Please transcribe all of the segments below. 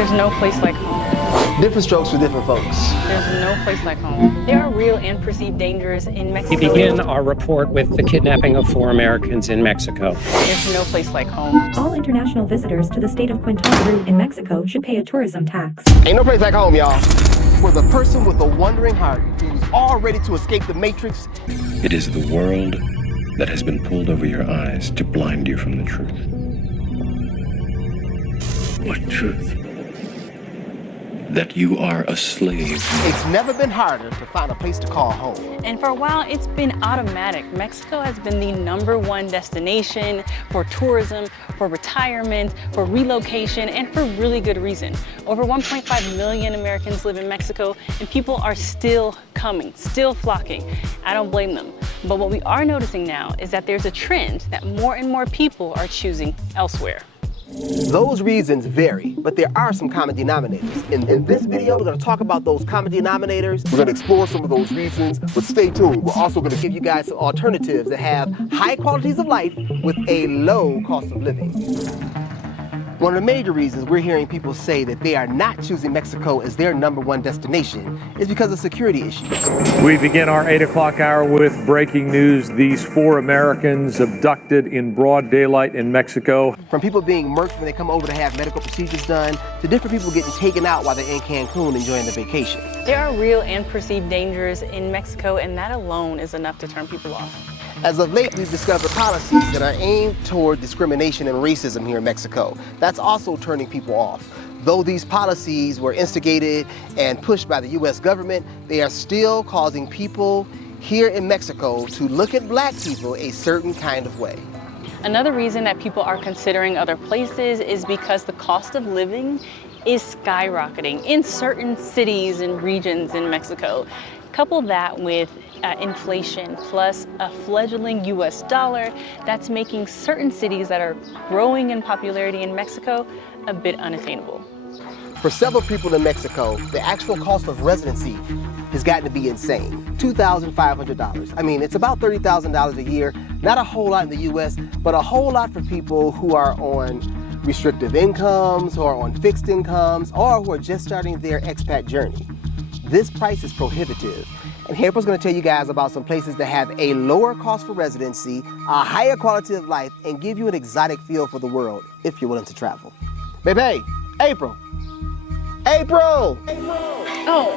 There's no place like home. Different strokes for different folks. There's no place like home. There are real and perceived dangers in Mexico. We begin our report with the kidnapping of 4 Americans in Mexico. There's no place like home. All international visitors to the state of Quintana Roo in Mexico should pay a tourism tax. Ain't no place like home, y'all. For the person with a wandering heart who's all ready to escape the matrix. It is the world that has been pulled over your eyes to blind you from the truth. What truth? That you are a slave. It's never been harder to find a place to call home. And for a while, it's been automatic. Mexico has been the #1 destination for tourism, for retirement, for relocation, and for really good reason. Over 1.5 million Americans live in Mexico, and people are still coming, still flocking. I don't blame them. But what we are noticing now is that there's a trend that more and more people are choosing elsewhere. Those reasons vary, but there are some common denominators. In this video, we're going to talk about those common denominators. We're going to explore some of those reasons, but stay tuned. We're also going to give you guys some alternatives that have high qualities of life with a low cost of living. One of the major reasons we're hearing people say that they are not choosing Mexico as their #1 destination is because of security issues. We begin our 8 o'clock hour with breaking news. These 4 Americans abducted in broad daylight in Mexico. From people being murked when they come over to have medical procedures done, to different people getting taken out while they're in Cancun enjoying the vacation. There are real and perceived dangers in Mexico, and that alone is enough to turn people off. As of late, we've discovered policies that are aimed toward discrimination and racism here in Mexico. That's also turning people off. Though these policies were instigated and pushed by the U.S. government, they are still causing people here in Mexico to look at black people a certain kind of way. Another reason that people are considering other places is because the cost of living is skyrocketing in certain cities and regions in Mexico. Couple that with inflation plus a fledgling US dollar, that's making certain cities that are growing in popularity in Mexico a bit unattainable. For several people in Mexico, the actual cost of residency has gotten to be insane. $2,500. I mean, it's about $30,000 a year. Not a whole lot in the US, but a whole lot for people who are on restrictive incomes, who are on fixed incomes, or who are just starting their expat journey. This price is prohibitive. And Yarbros going to tell you guys about some places that have a lower cost for residency, a higher quality of life, and give you an exotic feel for the world if you're willing to travel. Baby, April. April! Oh,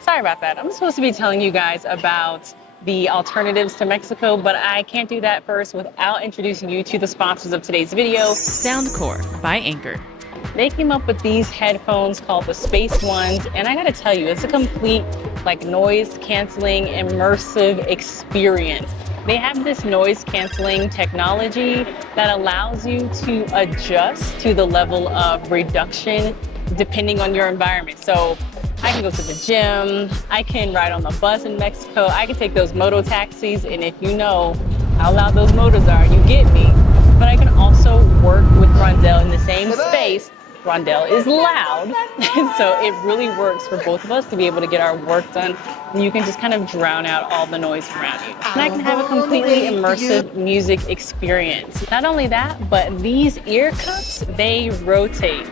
sorry about that. I'm supposed to be telling you guys about the alternatives to Mexico, but I can't do that first without introducing you to the sponsors of today's video. Soundcore by Anchor. They came up with these headphones called the Space Ones, and I gotta tell you, it's a complete noise canceling, immersive experience. They have this noise canceling technology that allows you to adjust to the level of reduction depending on your environment. So I can go to the gym, I can ride on the bus in Mexico, I can take those moto taxis, and if you know how loud those motors are, you get me. But I can also work with Rondell in the same space. Rondell is loud, so it really works for both of us to be able to get our work done. And you can just kind of drown out all the noise around you. And I can have a completely immersive music experience. Not only that, but these ear cups, they rotate,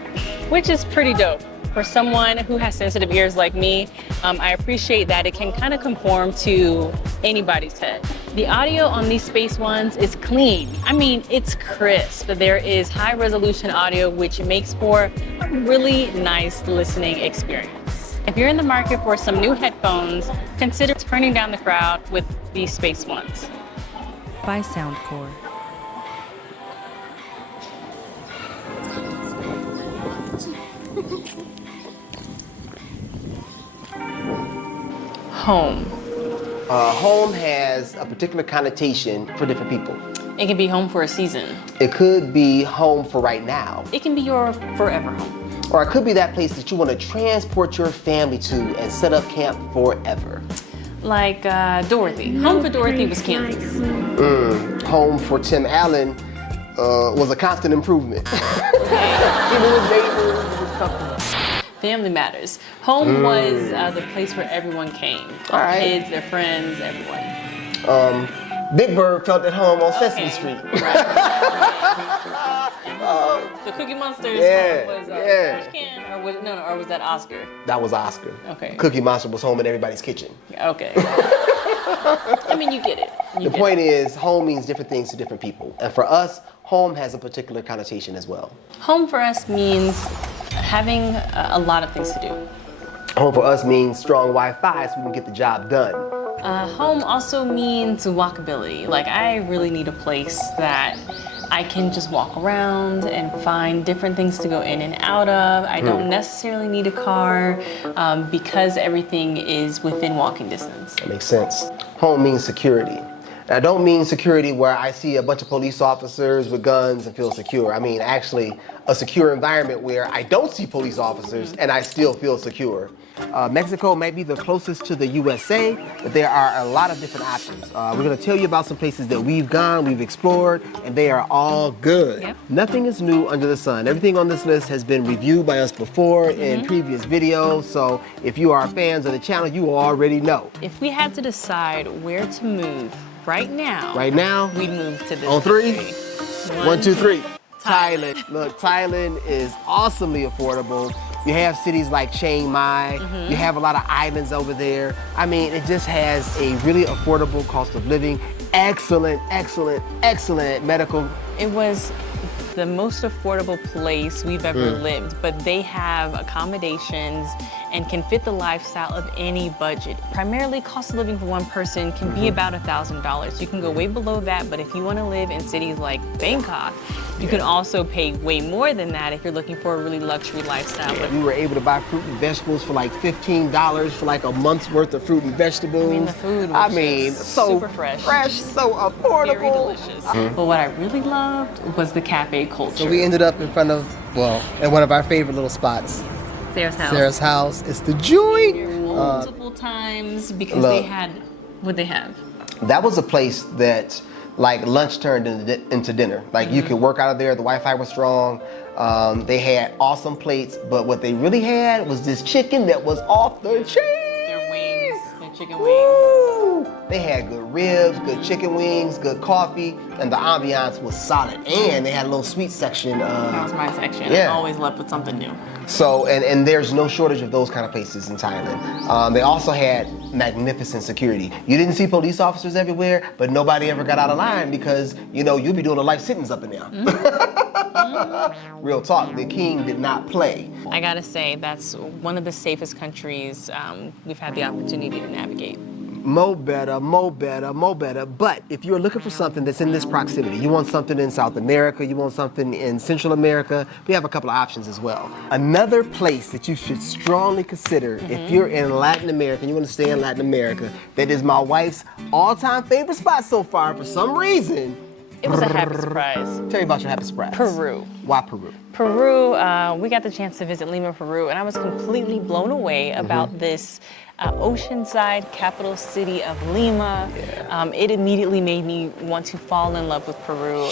which is pretty dope. For someone who has sensitive ears like me, I appreciate that it can kind of conform to anybody's head. The audio on these Space Ones is clean. I mean, it's crisp. There is high resolution audio, which makes for a really nice listening experience. If you're in the market for some new headphones, consider turning down the crowd with these Space Ones. By Soundcore. Home. Home has a particular connotation for different people. It can be home for a season. It could be home for right now. It can be your forever home. Or it could be that place that you want to transport your family to and set up camp forever. Like Dorothy. Home for Dorothy was Kansas. Home for Tim Allen was a constant improvement. Even with neighbors, it was comfortable. Family matters. Home was the place where everyone came. All right. Kids, their friends, everyone. Big Bird felt at home on Sesame Street. Right. The Cookie Monster's Yeah, was yeah. Trash Can, or was that Oscar? That was Oscar. Okay. Cookie Monster was home in everybody's kitchen. Okay. I mean, you get it. The point is, home means different things to different people. And for us, home has a particular connotation as well. Home for us means having a lot of things to do. Home for us means strong Wi-Fi so we can get the job done. Home also means walkability. Like, I really need a place that I can just walk around and find different things to go in and out of. I don't necessarily need a car because everything is within walking distance. That makes sense. Home means security. And I don't mean security where I see a bunch of police officers with guns and feel secure. I mean actually a secure environment where I don't see police officers and I still feel secure. Mexico may be the closest to the USA, but there are a lot of different options. We're gonna tell you about some places that we've gone, we've explored, and they are all good. Yep. Nothing is new under the sun. Everything on this list has been reviewed by us before in previous videos, so if you are fans of the channel, you already know. If we had to decide where to move right now, we'd move to this on three? country. 1, 2, 3. Thailand. Look, Thailand is awesomely affordable. You have cities like Chiang Mai. You have a lot of islands over there. I mean, it just has a really affordable cost of living. Excellent, excellent, excellent medical. It was the most affordable place we've ever lived, but they have accommodations and can fit the lifestyle of any budget. Primarily, cost of living for one person can be about $1,000. You can go way below that, but if you want to live in cities like Bangkok, you can also pay way more than that if you're looking for a really luxury lifestyle. Yeah, we were able to buy fruit and vegetables for like $15 for like a month's worth of fruit and vegetables. I mean, the food was so super fresh, so affordable. very delicious. But what I really loved was the cafe culture. So we ended up in front of, at one of our favorite little spots. Sarah's house. It's the joint. Multiple times because what'd they have? That was a place that like lunch turned into dinner. Like you could work out of there, the Wi-Fi was strong. They had awesome plates, but what they really had was this chicken that was off the chain. Their wings, their chicken wings. Woo! They had good ribs, good chicken wings, good coffee, and the ambiance was solid. And they had a little sweet section. That was my section. Yeah. I always left with something new. So, and there's no shortage of those kind of places in Thailand. They also had magnificent security. You didn't see police officers everywhere, but nobody ever got out of line because, you know, you'll be doing a life sentence up in there. Real talk, the king did not play. I gotta say, that's one of the safest countries we've had the opportunity to navigate. Mo better. But if you're looking for something that's in this proximity, you want something in South America, you want something in Central America, we have a couple of options as well. Another place that you should strongly consider if you're in Latin America and you want to stay in Latin America, that is my wife's all-time favorite spot so far for some reason. It was a happy surprise. Tell me about your happy surprise. Peru. Why Peru? Peru, we got the chance to visit Lima, Peru, and I was completely blown away about this oceanside capital city of Lima. Yeah. It immediately made me want to fall in love with Peru.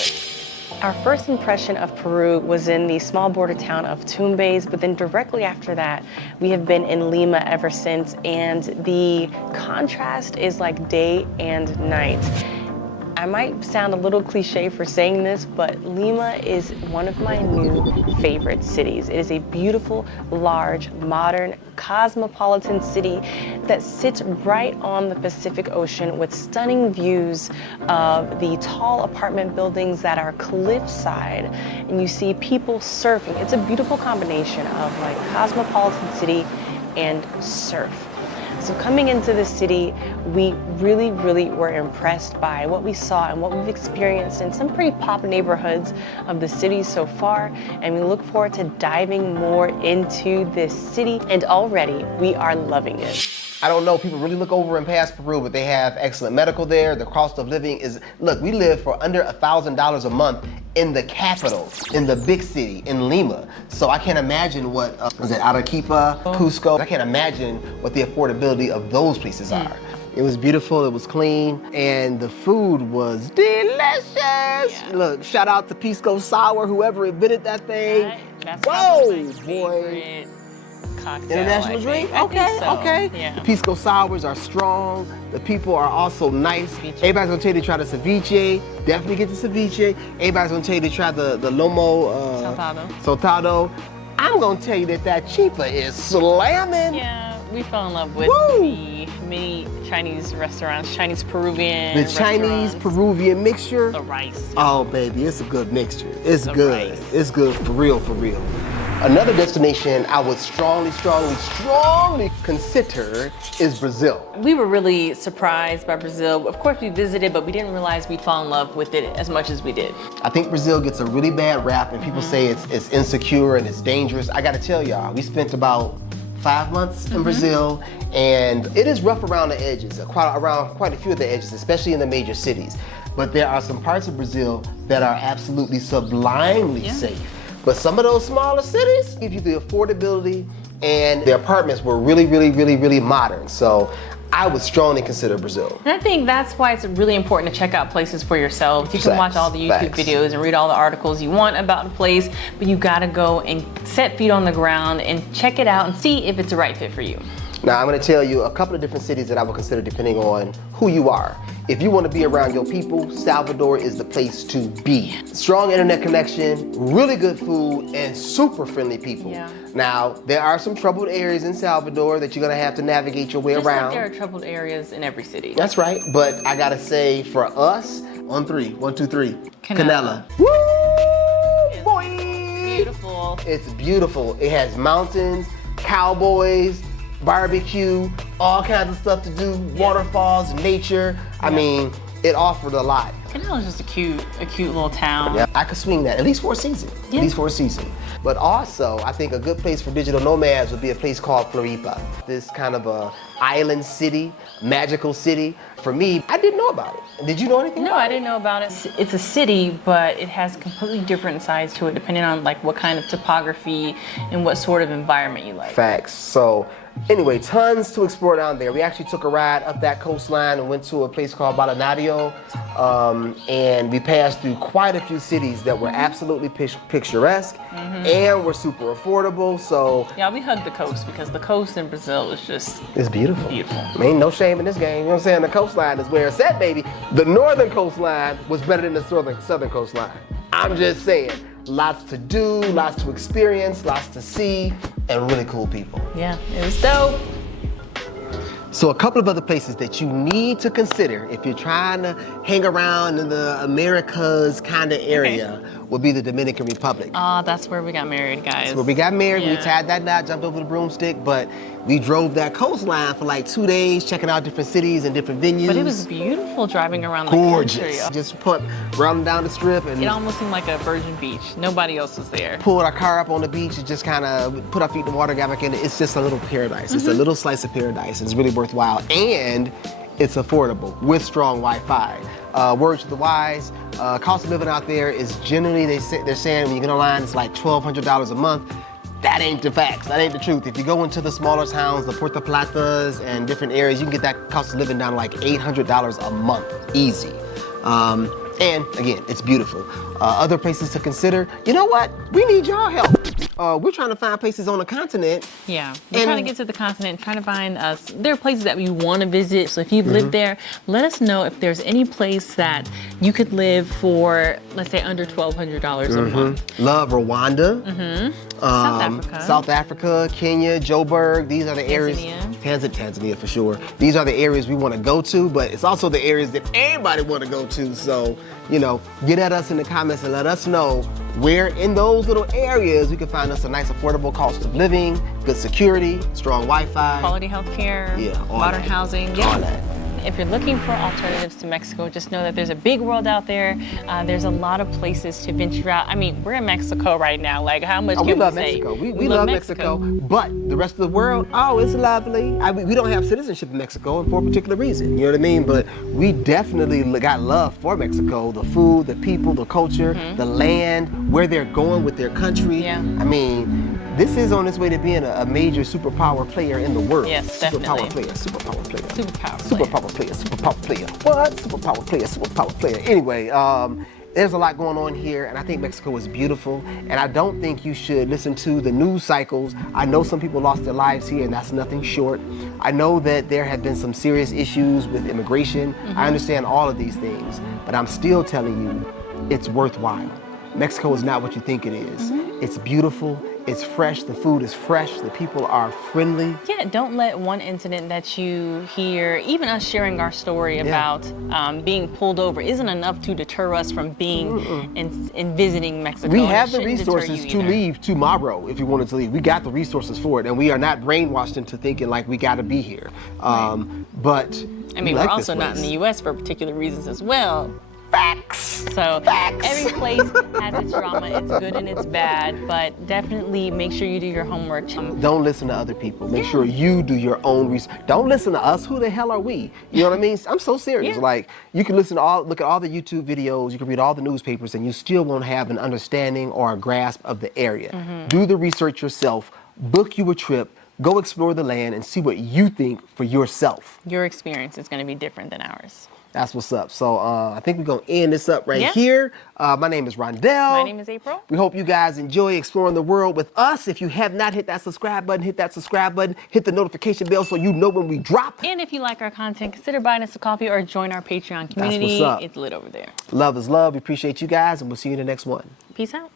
Our first impression of Peru was in the small border town of Tumbes, but then directly after that, we have been in Lima ever since, and the contrast is like day and night. I might sound a little cliche for saying this, but Lima is one of my new favorite cities. It is a beautiful, large, modern, cosmopolitan city that sits right on the Pacific Ocean with stunning views of the tall apartment buildings that are cliffside, and you see people surfing. It's a beautiful combination of like cosmopolitan city and surf. So coming into the city, we really were impressed by what we saw and what we've experienced in some pretty pop neighborhoods of the city so far, and we look forward to diving more into this city, and already we are loving it. I don't know, people really look over and past Peru, but they have excellent medical there. The cost of living is, look, we live for under $1,000 a month in the capital, in the big city, in Lima. So I can't imagine what, was it Arequipa, Cusco? I can't imagine what the affordability of those places are. It was beautiful, it was clean, and the food was delicious. Yeah. Look, shout out to Pisco Sour, whoever invented that thing. That's whoa, my boy. cocktail. International I drink? think. Okay, I think so. okay. Yeah. The pisco sours are strong. The people are also nice. Ceviche. Everybody's gonna tell you to try the ceviche. Definitely get the ceviche. Everybody's gonna tell you to try the lomo saltado. I'm gonna tell you that chifa is slamming. Yeah, we fell in love with Woo! the many Chinese restaurants, Chinese Peruvian The Chinese restaurants. Peruvian mixture. The rice. Oh baby, it's a good mixture. It's The good. rice. It's good for real, for real. Another destination I would strongly consider is Brazil. We were really surprised by Brazil. Of course, we visited, but we didn't realize we'd fall in love with it as much as we did. I think Brazil gets a really bad rap, and people say it's insecure and it's dangerous. I gotta tell y'all, we spent about 5 months in Brazil, and it is rough around the edges, around quite a few of the edges, especially in the major cities. But there are some parts of Brazil that are absolutely sublimely safe. But some of those smaller cities give you the affordability, and the apartments were really modern. So I would strongly consider Brazil. And I think that's why it's really important to check out places for yourself. You can Facts, watch all the YouTube facts. videos and read all the articles you want about a place, but you gotta go and set feet on the ground and check it out and see if it's the right fit for you. Now I'm gonna tell you a couple of different cities that I would consider depending on who you are. If you wanna be around your people, Salvador is the place to be. Strong internet connection, really good food, and super friendly people. Yeah. Now, there are some troubled areas in Salvador that you're gonna have to navigate your way Just around. like there are troubled areas in every city. That's right, but I gotta say for us, on three, 1, 2, 3, Canela. Woo, It's boy! beautiful. It's beautiful. It has mountains, cowboys, barbecue, all kinds of stuff to do, waterfalls, nature. I mean, it offered a lot. Canela is just a cute little town. Yeah, I could swing that, at least for a season. Yeah. At least for a season. But also, I think a good place for digital nomads would be a place called Floripa. This kind of a island city, magical city. For me, I didn't know about it. Did you know anything No, about I didn't know about it. It's a city, but it has completely different sides to it depending on like what kind of topography and what sort of environment you like. Facts. So anyway, tons to explore down there. We actually took a ride up that coastline and went to a place called Balneario, and we passed through quite a few cities that were absolutely picturesque and were super affordable. So Yeah, we hugged the coast because the coast in Brazil is just it's beautiful. Beautiful. Ain't no shame in this game. You know what I'm saying? The coastline is where it's at, baby. The northern coastline was better than the southern coastline. I'm just saying. Lots to do, lots to experience, lots to see, and really cool people. Yeah, it was dope. So a couple of other places that you need to consider if you're trying to hang around in the Americas kind of area would be the Dominican Republic. That's where we got married, guys. That's where we got married, we Yeah. tied that knot, jumped over the broomstick, but we drove that coastline for like 2 days, checking out different cities and different venues. But it was beautiful driving around the gorgeous. country. Just rounding down the strip and It almost seemed like a virgin beach. Nobody else was there. pulled our car up on the beach and just kind of put our feet in the water, got back in it. It's just a little paradise. It's a little slice of paradise. It's really worthwhile, and it's affordable with strong Wi-Fi. Word to the wise, cost of living out there is generally, they're saying when you get online, it's like $1,200 a month. That ain't the facts, that ain't the truth. If you go into the smaller towns, the Puerto Platas and different areas, you can get that cost of living down to like $800 a month, easy. And again, it's beautiful. Other places to consider, you know what? We need y'all help. We're trying to find places on the continent. Yeah, we're trying to get to the continent, trying to find us. There are places that we want to visit. So if you've lived there, let us know if there's any place that you could live for, let's say, under $1,200 a month. Love Rwanda. South Africa. South Africa, Kenya, Joburg. These are the areas. Tanzania for sure. These are the areas we want to go to, but it's also the areas that everybody want to go to. So, you know, get at us in the comments and let us know where in those little areas we can find us a nice affordable cost of living, good security, strong Wi-Fi. Quality health care, all modern that. housing. All that. If you're looking for alternatives to Mexico, just know that there's a big world out there. There's a lot of places to venture out. I mean, we're in Mexico right now. Like, how much can we love say? Mexico. We love Mexico. But the rest of the world, oh, it's lovely. We don't have citizenship in Mexico and for a particular reason. You know what I mean? But we definitely got love for Mexico. The food, the people, the culture, the land, where they're going with their country. Yeah. I mean, this is on its way to being a major superpower player in the world. Yes, Superpower definitely. player, superpower player. Superpower player. Superpower player, superpower player. What? Superpower player, superpower player. Anyway, there's a lot going on here, and I think Mexico is beautiful, and I don't think you should listen to the news cycles. I know some people lost their lives here, and that's nothing short. I know that there have been some serious issues with immigration. I understand all of these things, but I'm still telling you, it's worthwhile. Mexico is not what you think it is. It's beautiful, it's fresh, the food is fresh, the people are friendly. Yeah, don't let one incident that you hear, even us sharing our story about being pulled over, isn't enough to deter us from being and visiting Mexico. We and have it the shouldn't deter resources you to either. leave tomorrow if you wanted to leave. We got the resources for it, and we are not brainwashed into thinking like we got to be here. But I mean, we're also not in the U.S. for particular reasons as well. Facts. So Facts. every place has its drama. It's good and it's bad, but definitely make sure you do your homework. Don't listen to other people. Make sure you do your own research. Don't listen to us. Who the hell are we? You know what I mean? I'm so serious. Yeah. Like, you can listen to look at all the YouTube videos, you can read all the newspapers, and you still won't have an understanding or a grasp of the area. Do the research yourself. Book you a trip. Go explore the land and see what you think for yourself. Your experience is going to be different than ours. That's what's up. So I think we're going to end this up right Yeah. here. My name is Rondell. My name is April. We hope you guys enjoy exploring the world with us. If you have not hit that subscribe button, hit that subscribe button. Hit the notification bell so you know when we drop. And if you like our content, consider buying us a coffee or join our Patreon community. what's up. It's lit over there. Love is love. We appreciate you guys, and we'll see you in the next one. Peace out.